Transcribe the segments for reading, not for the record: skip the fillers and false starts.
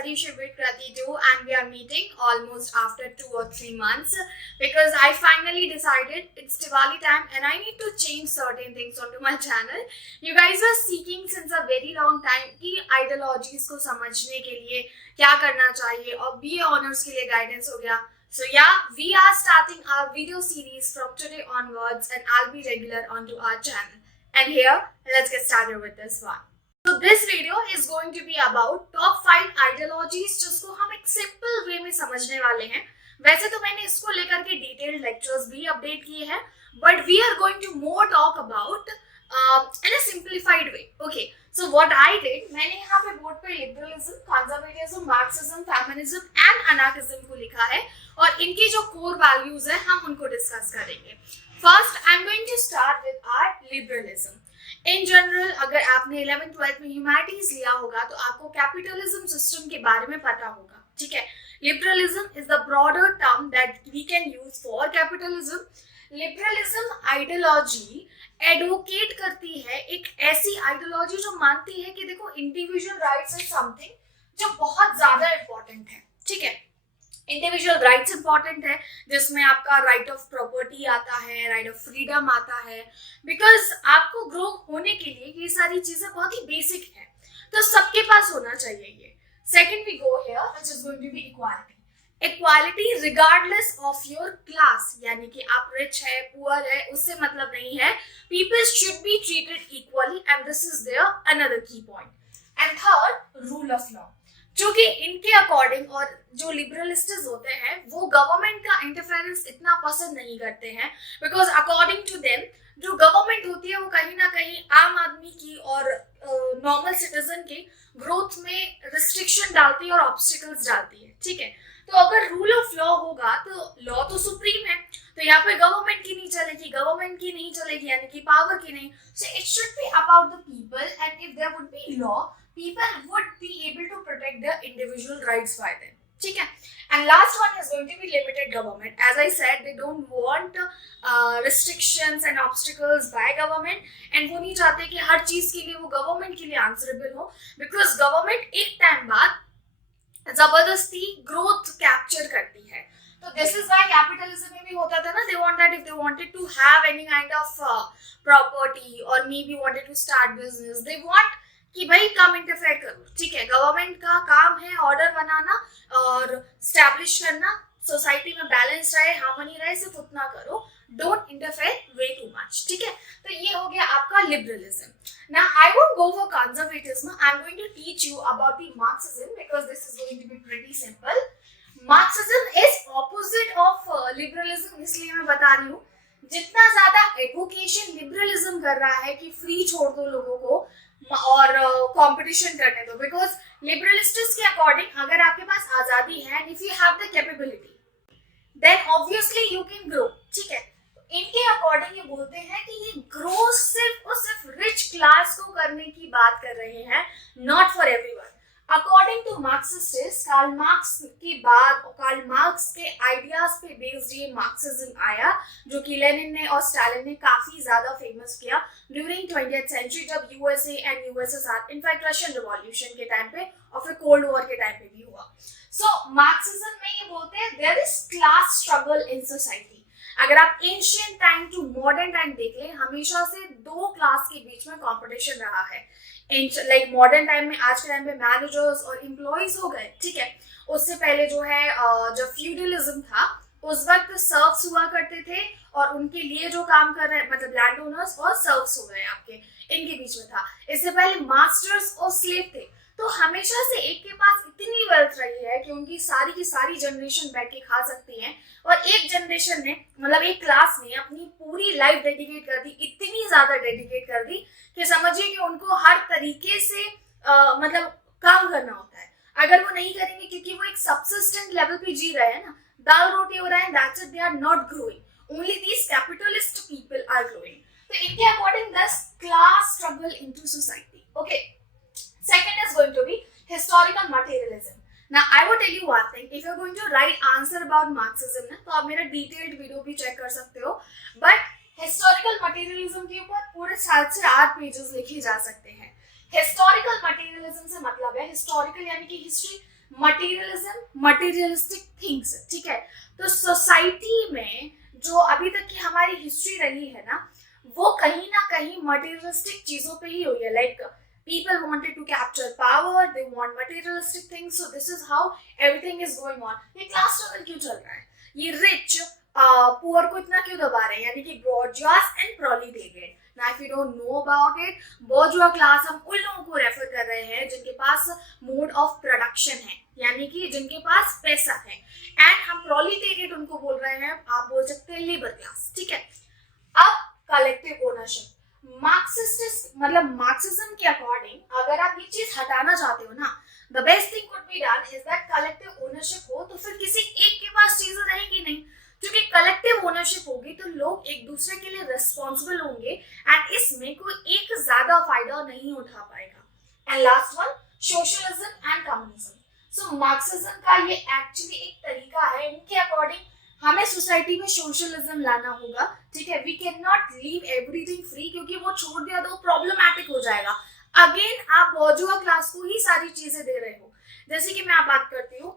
study shift with Krati too, and we are meeting almost after 2 or 3 months because I finally decided it's Diwali time and I need to change certain things onto my channel. You guys were seeking since a very long time कि ideologies को समझने के लिए क्या करना चाहिए और BA honors के लिए guidance हो गया. So yeah, we are starting our video series from today onwards and I'll be regular onto our channel. And here, let's get started with this one. So this video is going to be about top 5 ideologies जिसको हम एक simple way में समझने वाले हैं. वैसे तो मैंने इसको लेकर के detailed lectures भी update किए हैं, but we are going to more talk about in a simplified way. Okay, so what I did, मैंने यहाँ पे बोर्ड पे liberalism, conservatism, marxism, feminism and anarchism को लिखा है और इनकी जो core values है हम उनको discuss करेंगे. First, I'm going to start with our liberalism. In general अगर आपने 11th-12th में ह्यूमैनिटीज लिया होगा तो आपको कैपिटलिज्म सिस्टम के बारे में पता होगा. ठीक है, liberalism is the broader term that we can use for capitalism. Liberalism ideology advocate करती है एक ऐसी आइडियोलॉजी जो मानती है कि देखो इंडिविजुअल राइट्स इज समथिंग जो बहुत ज्यादा इंपॉर्टेंट है. ठीक है, इंडिविजुअल राइट्स इंपॉर्टेंट है जिसमें आपका राइट ऑफ प्रॉपर्टी आता है, राइट ऑफ फ्रीडम आता है, बिकॉज आपको ग्रो होने के लिए ये सारी चीजें बहुत ही बेसिक है तो सबके पास होना चाहिए ये. Second we go here which is going to be equality. Equality regardless of your class, यानी कि आप रिच है पुअर है उससे मतलब नहीं है. People should be treated equally and this is there another key point. And third, rule of law. क्योंकि इनके अकॉर्डिंग और जो लिबरलिस्ट्स होते हैं वो गवर्नमेंट का इंटरफेरेंस इतना पसंद नहीं करते हैं बिकॉज अकॉर्डिंग टू देम जो गवर्नमेंट होती है वो कहीं ना कहीं आम आदमी की और नॉर्मल सिटीजन की ग्रोथ में रिस्ट्रिक्शन डालती है और ऑब्स्टिकल्स डालती है. ठीक है, तो अगर रूल ऑफ लॉ होगा तो लॉ तो सुप्रीम है तो यहाँ पे गवर्नमेंट की नहीं चलेगी, गवर्नमेंट की नहीं चलेगी यानी कि पावर की नहीं. So it should be about the people and if there would be law people would be able to protect their individual rights by them. ठीक है, and last one is going to be limited government. As I said, they don't want restrictions and obstacles by government and वो नहीं चाहते कि हर चीज के लिए वो गवर्नमेंट के लिए आंसरेबल हो because गवर्नमेंट एक टाइम बाद जबरदस्ती ग्रोथ कैप्चर करती है. तो दिस इज व्हाई कैपिटलिज्म में भी होता था ना, they want that if they wanted to have any kind of property or maybe wanted to start business, they want कि भाई कम इंटरफेयर करो. ठीक है, गवर्नमेंट का काम है ऑर्डर बनाना और स्टैब्लिश करना, सोसाइटी में बैलेंस रहे, हार्मनी रहे, सिर्फ उतना करो, don't interfere way too much. ठीक है, तो ये हो गया आपका liberalism. Now I won't go for conservatism. I am going to teach you about the Marxism because this is going to be pretty simple. Marxism is opposite of liberalism, इसलिए मैं बता रही हूँ. जितना ज्यादा एडवोकेशन लिबरलिज्म कर रहा है कि फ्री छोड़ दो लोगों को और कंपटीशन करने दो, बिकॉज लिबरलिस्ट्स के अकॉर्डिंग अगर आपके पास आजादी है if you have the capability then obviously you can grow. ठीक है, तो इनके अकॉर्डिंग ये बोलते हैं कि ये ग्रो सिर्फ और सिर्फ रिच क्लास को करने की बात कर रहे हैं, not for everyone. According to Marxist, Karl Marx के बाद कार्ल मार्क्स के आइडियाज पे बेस्ड ये मार्क्सिज्म आया जो कि लेनिन ने और स्टालिन ने काफी ज्यादा फेमस किया ड्यूरिंग 20th सेंचुरी जब USA and USSR in fact Russian revolution के टाइम पे और फिर कोल्ड वॉर के टाइम पे भी हुआ. सो मार्क्सिज्म में ये बोलते हैं there is class struggle in society. अगर आप ancient time to modern time देख लें हमेशा से दो क्लास के बीच में कंपटीशन रहा है. लाइक मॉडर्न टाइम में आज के टाइम पे मैनेजर्स और एम्प्लॉइज हो गए. ठीक है, उससे पहले जो है जब फ्यूडलिज्म था उस वक्त सर्व्स हुआ करते थे और उनके लिए जो काम कर रहे हैं मतलब लैंड ओनर्स और सर्व्स हो गए आपके, इनके बीच में था. इससे पहले मास्टर्स और स्लेव थे. तो हमेशा से एक के पास इतनी वेल्थ रही है कि उनकी सारी की सारी जनरेशन बैठ के खा सकती है और एक जनरेशन ने मतलब एक क्लास ने अपनी पूरी लाइफ डेडिकेट कर दी, इतनी ज्यादा डेडिकेट कर दी कि समझिए कि उनको हर तरीके से मतलब काम करना होता है. अगर वो नहीं करेंगे क्योंकि वो एक सबसिस्टेंट लेवल पे जी रहे हैं ना, दाल रोटी हो रहा है, that's it, they are not growing. Only these capitalist people are growing. तो इनके according this class struggle into society. Okay, second is going to be historical materialism. Now I will tell you one thing, if you are going to write answer about Marxism ना तो आप मेरा detailed video भी check कर सकते हो, but historical materialism के ऊपर पूरे 7 से 8 पेजेस लिखे जा सकते हैं. हिस्टोरिकल मटेरियलिज्म से मतलब है हिस्टोरिकल यानी कि हिस्ट्री मटेरियलिज्म, मटेरियलिस्टिक थिंग्स, ठीक है। तो सोसाइटी में जो अभी तक की हमारी हिस्ट्री रही है ना, वो कहीं ना कहीं मटेरियलिस्टिक चीजों पे ही हुई है। Like people wanted to capture power, they want materialistic things, so this is how everything is going on. ये क्लास स्ट्रगल क्यों चल रहा है, ये रिच पुअर को इतना क्यों दबा रहे हैं, यानी कि bourgeois and proletariat. Now if you don't know about it, bourgeois class हम उन लोगों को रेफर कर रहे हैं जिनके पास मोड ऑफ प्रोडक्शन है, यानी कि जिनके पास पैसा है, एंड हम प्रोलेटेरिएट उनको बोल रहे हैं, आप बोल सकते हैं लेबर क्लास, ठीक है। अब कलेक्टिव ओनरशिप, मार्क्सिस्ट मतलब मार्क्सिज्म के अकॉर्डिंग अगर आप ये चीज हटाना चाहते हो ना, the best thing could be done is that collective ownership हो, तो फिर किसी एक के पास चीजें रहेगी नहीं, क्योंकि कलेक्टिव ओनरशिप होगी तो लोग एक दूसरे के लिए रिस्पॉन्सिबल होंगे एंड इसमें कोई एक ज्यादा फायदा नहीं उठा पाएगा। And last one, socialism and communism. So Marxism का ये एक्चुअली एक तरीका है, इनके अकॉर्डिंग हमें सोसाइटी में सोशलिज्म लाना होगा, ठीक है। We can not leave everything free, क्योंकि वो छोड़ दिया तो प्रॉब्लमैटिक हो जाएगा। अगेन आप बॉर्जुआ क्लास को ही सारी चीजें दे रहे हो। जैसे कि मैं आप बात करती हूँ,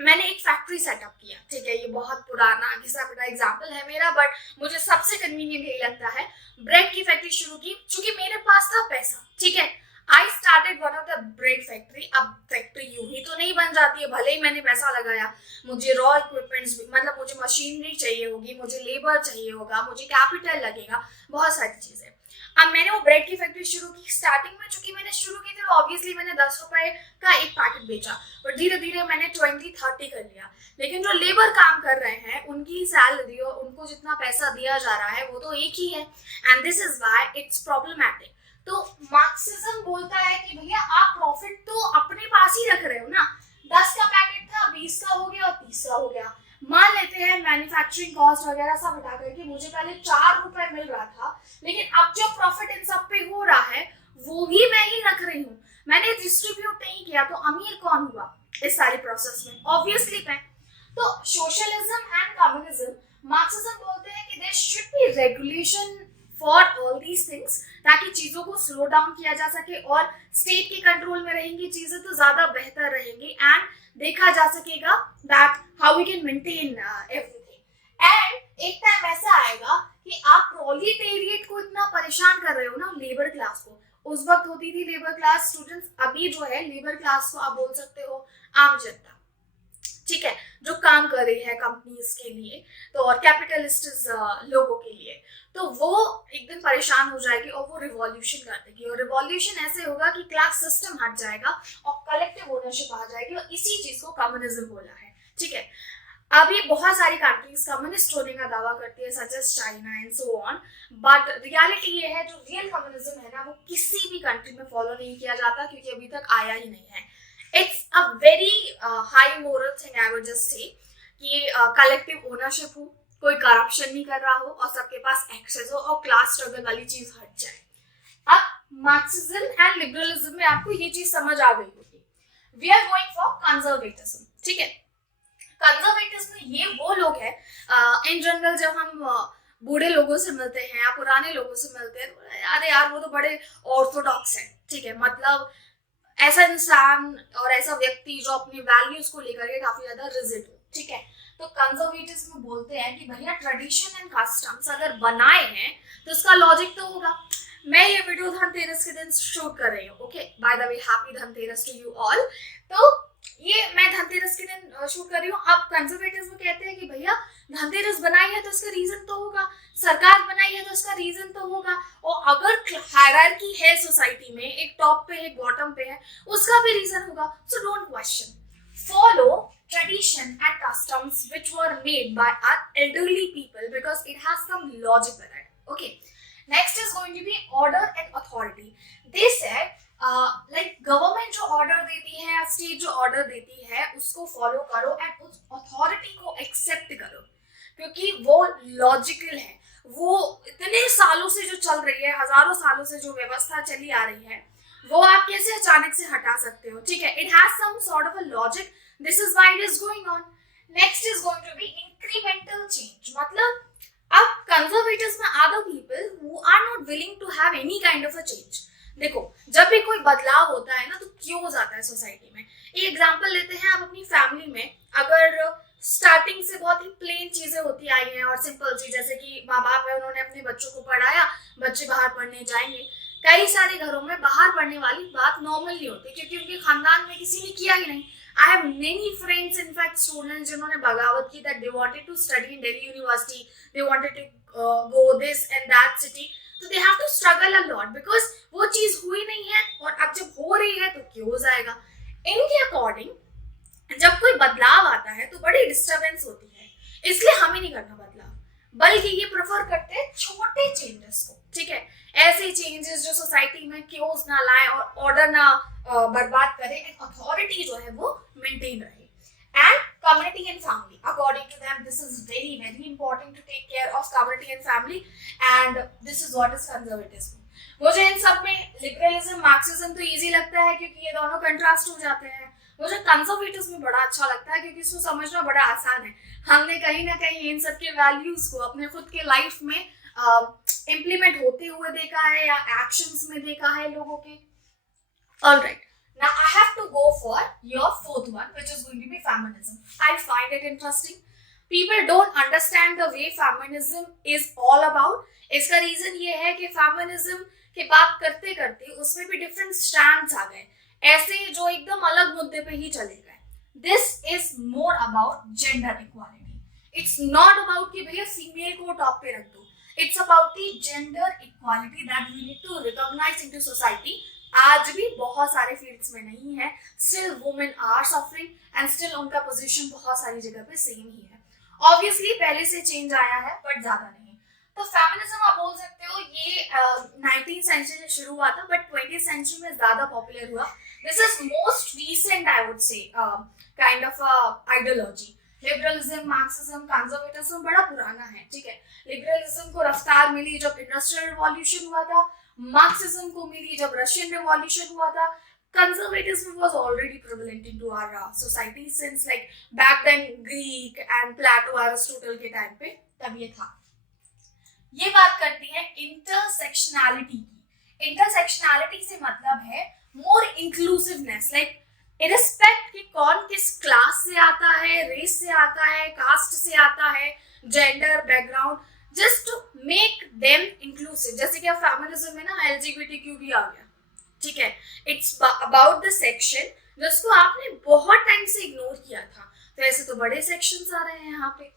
मैंने एक फैक्ट्री सेटअप किया, ठीक है, ये बहुत पुराना घिसा पिटा एग्जाम्पल है मेरा, बट मुझे सबसे कन्वीनियंट यही लगता है। ब्रेड की फैक्ट्री शुरू की, क्योंकि मेरे पास था पैसा, ठीक है। I started one of the bread factory. अब फैक्ट्री यूं ही तो नहीं बन जाती है, भले ही मैंने पैसा लगाया, मुझे रॉ इक्विपमेंट्स मतलब मुझे मशीनरी चाहिए होगी, मुझे लेबर चाहिए होगा, मुझे कैपिटल लगेगा, बहुत सारी चीजें। अब मैंने वो ब्रेड की फैक्ट्री शुरू की। स्टार्टिंग में चूंकि मैंने शुरू की थी तो ऑब्वियसली मैंने 10 रुपए का एक पैकेट बेचा, और धीरे धीरे मैंने 20-30 कर लिया। लेकिन जो लेबर काम कर रहे हैं उनकी सैलरी और उनको जितना पैसा दिया जा रहा है वो तो एक ही है, and this is why it's problematic. तो मार्क्सिज्म बोलता है कि भैया आप प्रॉफिट तो अपने पास ही रख रहे हो ना, 10 का पैकेट था, 20 का हो गया और 30 का हो गया। मान लेते हैं मैन्युफैक्चरिंग कॉस्ट वगैरह सब हटा करके मुझे पहले 4 रुपए मिल रहा था, लेकिन अब जो प्रॉफिट इन सब पे हो रहा है वो भी मैं ही रख रही हूँ, मैंने डिस्ट्रीब्यूट नहीं किया, तो अमीर कौन हुआ इस सारी प्रोसेस में? ऑब्वियसली मैं। तो सोशलिज्म एंड कम्युनिज्म, मार्क्सिज्म बोलते हैं कि there should be regulation for all these things, ताकि चीजों को स्लो डाउन किया जा सके, और स्टेट के कंट्रोल में रहेंगी चीजें तो ज्यादा बेहतर रहेंगी, एंड देखा जा सकेगा that how we can maintain everything. And एक टाइम ऐसा आएगा कि आप प्रोलेटेरिएट को इतना परेशान कर रहे हो ना, लेबर क्लास को। उस वक्त होती थी लेबर क्लास स्टूडेंट्स, अभी जो है लेबर क्लास को आप बोल सकते हो आम जनता, ठीक है, जो काम कर रही है कंपनीज के लिए तो, और कैपिटलिस्ट लोगों के लिए, तो वो एक दिन परेशान हो जाएगी और वो रिवॉल्यूशन कर देगी। और रिवॉल्यूशन ऐसे होगा कि क्लास सिस्टम हट जाएगा और कलेक्टिव ओनरशिप आ जाएगी, और इसी चीज को कम्युनिज्म बोला है, ठीक है। अभी बहुत सारी कंट्रीज कम्युनिस्ट होने का दावा करती है, such as China and so on, but reality ये है जो रियल कम्युनिज्म है ना, वो किसी भी कंट्री में फॉलो नहीं किया जाता, क्योंकि अभी तक आया ही नहीं है। It's a very high moral thing, I would just say, कि कलेक्टिव ओनरशिप हो, कोई करप्शन नहीं कर रहा हो, और सबके पास एक्सेस हो, और क्लास स्ट्रगल वाली चीज हट जाए। अब मार्क्सिज्म एंड लिबरलिज्म में आपको ये चीज समझ आ गई होगी। We are going for conservatism, ठीक है। कंजर्वेटिज्म में ये वो लोग हैं, इन जनरल जब हम बूढ़े लोगों से मिलते हैं या पुराने लोगों से मिलते हैं, अरे यार वो तो बड़े ऑर्थोडॉक्स हैं, ठीक है, मतलब ऐसा इंसान और ऐसा व्यक्ति जो अपनी वैल्यूज को लेकर के काफी ज्यादा रिजिड हो, ठीक है। तो कंजर्वेटिव्स में बोलते हैं कि भैया ट्रेडिशन एंड कस्टम्स अगर बनाए हैं तो उसका लॉजिक तो होगा। मैं ये वीडियो धनतेरस के दिन शूट कर रही हूँ, okay, by the way happy Dhanteras to you all. तो ये मैं धनतेरस के दिन शूट कर रही हूँ। अब कंजर्वेटिव्स में कहते हैं कि भैया धनतेरस बनाई है तो इसका रीजन तो होगा, सरकार बनाई है तो इसका रीजन तो होगा, और अगर हायरार्की है सोसाइटी में, एक टॉप पे है, बॉटम पे है, उसका भी रीजन होगा। So don't question, follow tradition and customs which were made by our elderly people because it has some logic with it. Okay, next is going to be order and authority. They said like government जो order देती है, state जो order देती है, उसको follow करो and उस authority को accept करो, क्योंकि वो logical है। वो इतने सालों से जो चल रही है, हजारों सालों से जो व्यवस्था चली आ रही है, वो आप कैसे अचानक से हटा सकते हो, ठीक है। It has some sort of a logic. This is why it is going on. Next is going to be incremental change. मतलब अब conservatives में are the people who are not willing to have any kind of a change. देखो, जब भी कोई बदलाव होता है ना तो क्यों हो जाता है सोसाइटी में, एक एग्जांपल लेते हैं, आप अपनी फैमिली में अगर स्टार्टिंग से बहुत ही प्लेन चीजें होती आई हैं और सिंपल सी, जैसे कि माँ बाप है, उन्होंने अपने बच्चों को पढ़ाया, बच्चे बाहर पढ़ने जाएंगे। कई सारे घरों में बाहर पढ़ने वाली बात नॉर्मल नहीं होती क्योंकि उनके खानदान में किसी ने किया ही नहीं। I have many friends, in fact students, जिन्होंने बगावत की that they wanted to study in Delhi university, they wanted to go this and that city, तो they have to struggle a lot because वो चीज हुई नहीं है, और अब जब हो रही है तो क्यों हो जाएगा। इनके अकॉर्डिंग जब कोई बदलाव आता है तो बड़ी डिस्टरबेंस होती है, इसलिए हमें नहीं करना बदलाव, बल्कि ये प्रेफर करते हैं छोटे चेंजेस को। ठीक है, ऐसे चेंजेस जो सोसाइटी में क्योज ना लाए और ऑर्डर ना बर्बाद करे, एंड अथॉरिटी जो है वो मेंटेन रहे। And community and family, according to them, this is very very important to take care of community and family, and this is what is conservatism. मुझे इन सब में लिबरलिज्म, मार्क्सिज्म तो इजी लगता है क्योंकि ये दोनों कंट्रास्ट हो जाते हैं। मुझे कंजर्वेटिज्म बड़ा अच्छा लगता है क्योंकि इसको समझना बड़ा आसान है। हमने कहीं ना कहीं इन सब के वैल्यूज को अपने खुद के लाइफ में इम्प्लीमेंट होते हुए देखा है या एक्शंस में देखा है लोगों के। Alright, now I have to go for your fourth one, which is going to be feminism. I find it interesting. People don't understand the way feminism is all about. इसका रीजन ये है कि feminism की बात करते करते उसमें भी डिफरेंट स्टैंड्स आ गए, ऐसे जो एकदम अलग मुद्दे पे ही चले गए। This is more about gender equality. It's not about कि भैया फीमेल को टॉप पे रख दो, it's about the gender equality that we need to recognise into society. आज भी बहुत सारे फील्ड्स में नहीं है, still women are suffering and still उनका पोजीशन बहुत सारी जगह पे सेम ही है। ऑब्वियसली पहले से चेंज आया है बट ज्यादा नहीं। तो फेमिनिज्म आप बोल सकते हो ये 19th सेंचुरी में शुरू हुआ था बट 20th सेंचुरी में ज्यादा पॉपुलर हुआ। This is most recent, I would say, kind of ideology. Liberalism, Marxism, conservatism बड़ा पुराना है। ठीक है, लिबरलिज्म को रफ्तार मिली जब इंडस्ट्रियल रिवॉल्यूशन हुआ था, मार्क्सिज्म को मिली जब रशियन रिवॉल्यूशन हुआ था। Conservatism was already prevalent into our society since like back then Greek and Plato, Aristotle के टाइम पे तब ये था। ये बात करती है इंटरसेक्शनैलिटी की। इंटरसेक्शनैलिटी से मतलब है मोर इंक्लूसिवनेस, लाइक इरिस्पेक्ट कि कौन किस क्लास से आता है, रेस से आता है, कास्ट से आता है, gender background, just to make them inclusive. जैसे कि अब फेमिनिज्म में ना LGBTQ भी आ गया। ठीक है, इट्स अबाउट द सेक्शन जिसको आपने बहुत टाइम से इग्नोर किया था। तो ऐसे तो बड़े सेक्शंस आ रहे हैं यहाँ पे।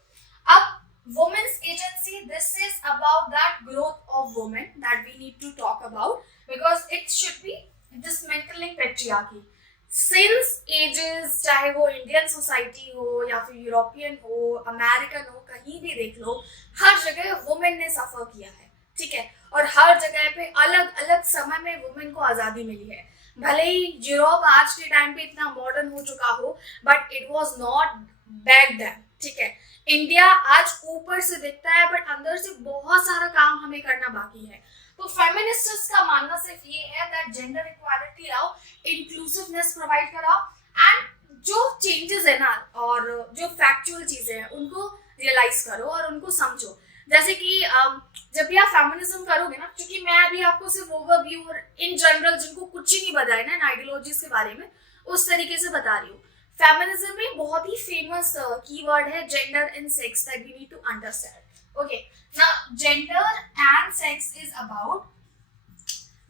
अब women's agency, this is about that growth of women that we need to talk about because it should be dismantling patriarchy since ages, चाहे वो इंडियन सोसाइटी हो या फिर यूरोपियन हो, अमेरिकन हो, कहीं भी देख लो, हर जगह वुमेन ने सफर किया है। ठीक है, और हर जगह पे अलग अलग समय में वुमेन को आजादी मिली है। भले ही यूरोप आज के टाइम पे इतना मॉडर्न हो चुका हो but it was not back then. ठीक है, इंडिया आज ऊपर से दिखता है बट अंदर से बहुत सारा काम हमें करना बाकी है। तो फेमिनिस्ट्स का मानना सिर्फ ये है दैट जेंडर इक्वालिटी लाओ, इंक्लूसिवनेस प्रोवाइड कराओ, एंड जो चेंजेस है ना और जो फैक्चुअल चीजें हैं उनको रियलाइज करो और उनको समझो। जैसे कि जब भी आप फेमिनिज्म करोगे ना, क्योंकि मैं अभी आपको सिर्फ ओवरव्यू और इन जनरल जिनको कुछ ही नहीं बताया ना आइडियोलॉजीज के बारे में, उस तरीके से बता रही हूँ। फेमिनिज्म में बहुत ही फेमस कीवर्ड है gender and sex that we need to understand. Okay, now gender and sex is about,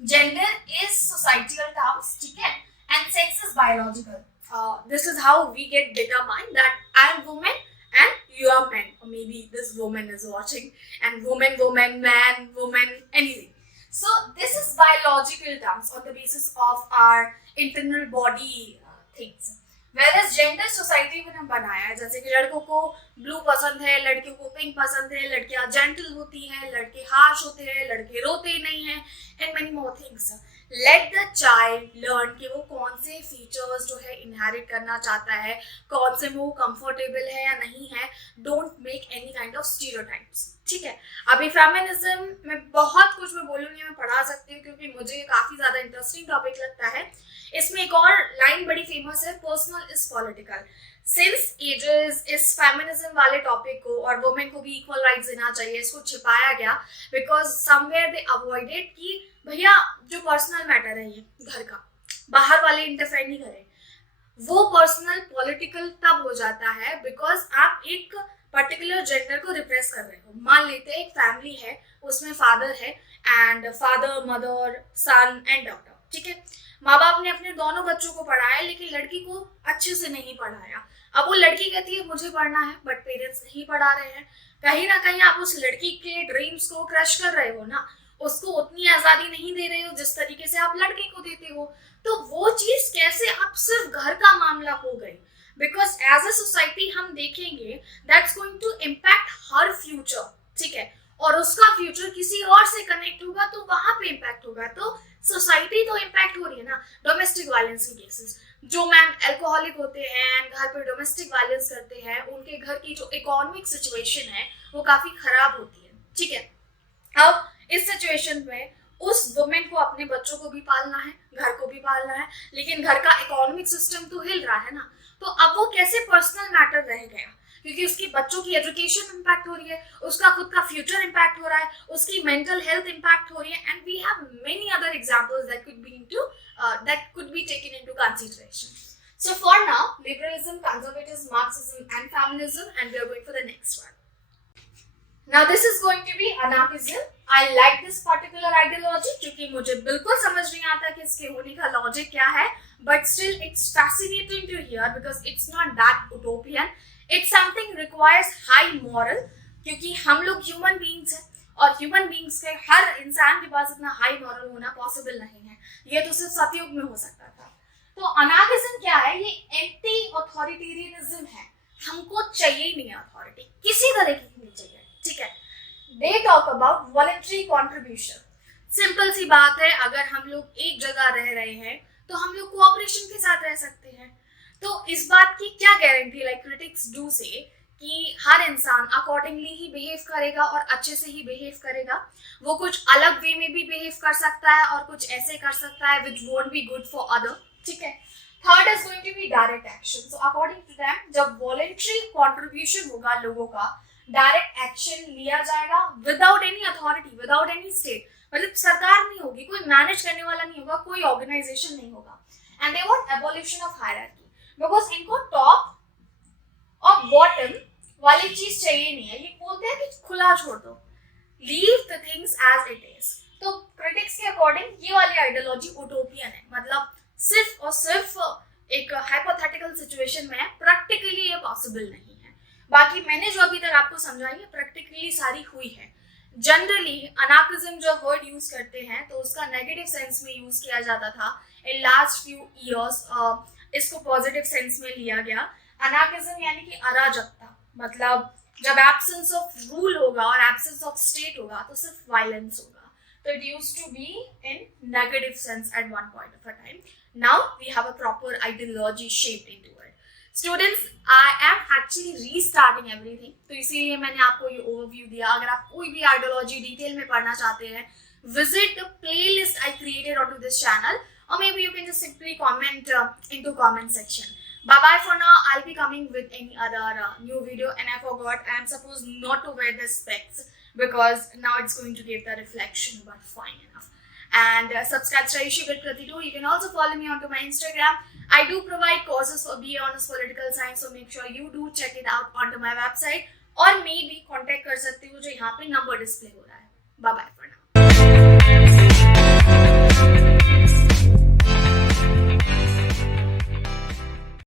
gender is societal terms, ठीक है, and sex is biological. This is how we get determined that I am women and you are men, or maybe this woman is watching, and woman, man, woman, anything. So this is biological terms on the basis of our internal body things. Whereas gender society में हम बनाया है, जैसे कि लड़कों को blue पसंद है, लड़कियों को पिंक पसंद है, लड़कियां जेंटल होती हैं, लड़के हार्श होते हैं, लड़के रोते नहीं हैं, and many more things. Let the child learn कि वो कौन से फीचर्स जो है इनहेरिट करना चाहता है, कौन से में वो कंफर्टेबल है या नहीं है। Don't make any kind of stereotypes. ठीक है, अभी फेमिनिज्म में बहुत कुछ मैं बोलूंगी, मैं पढ़ा सकती हूँ क्योंकि मुझे ये काफी ज्यादा इंटरेस्टिंग टॉपिक लगता है। इसमें एक और लाइन बड़ी फेमस है, personal is political. Since ages इस फेमिनिज्म वाले टॉपिक को और वुमेन को भी इक्वल राइट्स देना चाहिए, इसको छिपाया गया बिकॉज समवेयर दे अवॉइडेड कि भैया जो पर्सनल मैटर है ये घर का, बाहर वाले इंटरफेयर नहीं करें। वो पर्सनल पॉलिटिकल तब हो जाता है बिकॉज आप एक पर्टिकुलर जेंडर को रिप्रेस कर रहे हो। मान लेते हैं एक फैमिली है, उसमें फादर है and father, mother, son and daughter, ठीक है। माँ बाप ने अपने दोनों बच्चों को पढ़ाया लेकिन लड़की को अच्छे से नहीं पढ़ाया। अब वो लड़की कहती है मुझे पढ़ना है, बट पेरेंट्स नहीं पढ़ा रहे हैं। कहीं ना कहीं आप उस लड़की के ड्रीम्स को क्रश कर रहे हो ना, उसको उतनी आजादी नहीं दे रहे हो जिस तरीके से आप लड़के को देते हो। तो वो चीज कैसे अब सिर्फ घर का मामला हो गई, बिकॉज एज अ सोसाइटी हम देखेंगे that's going to impact her future, ठीक है। और उसका फ्यूचर किसी और से कनेक्ट होगा तो वहां पे इम्पैक्ट होगा। तो सोसाइटी तो इम्पैक्ट हो रही है ना। डोमेस्टिक वायलेंस के केसेस, जो मैम अल्कोहलिक होते हैं, घर पे डोमेस्टिक वायलेंस करते हैं, उनके घर की जो इकोनॉमिक सिचुएशन है वो काफी खराब होती है, ठीक है। अब इस सिचुएशन में उस वुमेन को अपने बच्चों को भी पालना है, घर को भी पालना है, लेकिन घर का इकोनॉमिक सिस्टम तो हिल रहा है ना। तो अब वो कैसे पर्सनल मैटर रह गया, क्योंकि उसके बच्चों की एजुकेशन इम्पैक्ट हो रही है, उसका खुद का फ्यूचर इम्पैक्ट हो रहा है, उसकी मेंटल हेल्थ इम्पैक्ट हो रही है, and we have many other examples that could be taken into consideration. So for now, liberalism, conservatism, Marxism and feminism, and we are going for the next one. Now this is going to be anarchism. I like this particular ideology क्योंकि मुझे बिल्कुल समझ नहीं आता कि इसके होने का लॉजिक क्या है, but still it's fascinating to hear because it's not that utopian. It's something requires high moral क्योंकि हम लोग ह्यूमन बीइंग्स हैं और ह्यूमन बीइंग्स के हर इंसान के पास इतना हाई मॉरल होना पॉसिबल नहीं है। ये तो सिर्फ सतयुग में हो सकता था। तो अनार्किज्म क्या है? ये एंटी ऑथोरिटेरियनिज्म है। हमको चाहिए नहीं अथॉरिटी, किसी तरह की नहीं चाहिए, ठीक है। They talk about voluntary contribution. Simple सी बात है, अगर हम लोग एक जगह रह रहे हैं तो हम लोग कोऑपरेशन के साथ रह सकते हैं। तो इस बात की क्या गारंटी, लाइक क्रिटिक्स डू से, कि हर इंसान अकॉर्डिंगली ही बिहेव करेगा और अच्छे से ही बिहेव करेगा। वो कुछ अलग वे में भी बिहेव कर सकता है और कुछ ऐसे कर सकता है which won't be good for other, ठीक है। Third is going to be direct action. So according to them, जब वॉलंटरी कॉन्ट्रीब्यूशन होगा लोगों का, डायरेक्ट एक्शन लिया जाएगा without any authority, without any state. मतलब सरकार नहीं होगी, कोई मैनेज करने वाला नहीं होगा, कोई ऑर्गेनाइजेशन नहीं होगा। And they want abolition of hierarchy, because इनको टॉप और बॉटम वाली चीज चाहिए नहीं है। ये बोलते हैं कि खुला छोड़ दो, leave the things as it is. तो क्रिटिक्स के अकॉर्डिंग ये वाली आइडियोलॉजी उटोपियन है, मतलब सिर्फ और सिर्फ एक हाइपोथेटिकल सिचुएशन में है, प्रैक्टिकली ये पॉसिबल नहीं है। बाकी मैंने जो अभी तक आपको समझाई है प्रैक्टिकली सारी हुई है। जनरली अनार्किज्म जब वर्ड यूज करते हैं तो उसका नेगेटिव सेंस में यूज किया जाता था। इन लास्ट फ्यू इयर्स इसको पॉजिटिव सेंस में लिया गया। अनार्किज्म यानी कि अराजकता, मतलब जब एब्सेंस ऑफ रूल होगा और एब्सेंस ऑफ स्टेट होगा तो सिर्फ वायलेंस होगा। तो it used to be in negative sense at one point of a time. Now we have a proper ideology shaped into it. Students, I am actually restarting everything, तो इसीलिए मैंने आपको ये ओवरव्यू दिया। अगर आप कोई भी आइडियोलॉजी डिटेल में पढ़ना चाहते हैं, visit the playlist I created onto this channel, or maybe you can just simply comment into comment section. Bye bye for now. I'll be coming with any other new video. And I forgot, I am supposed not to wear the specs because now it's going to give the reflection, but fine enough. And subscribe to Aishi with Krati2. You can also follow me onto my Instagram. I do provide courses for BA Honors Political Science, so make sure you do check it out onto my website, or maybe contact कर सकते हो जो यहाँ पे number display हो रहा है। Bye bye for now.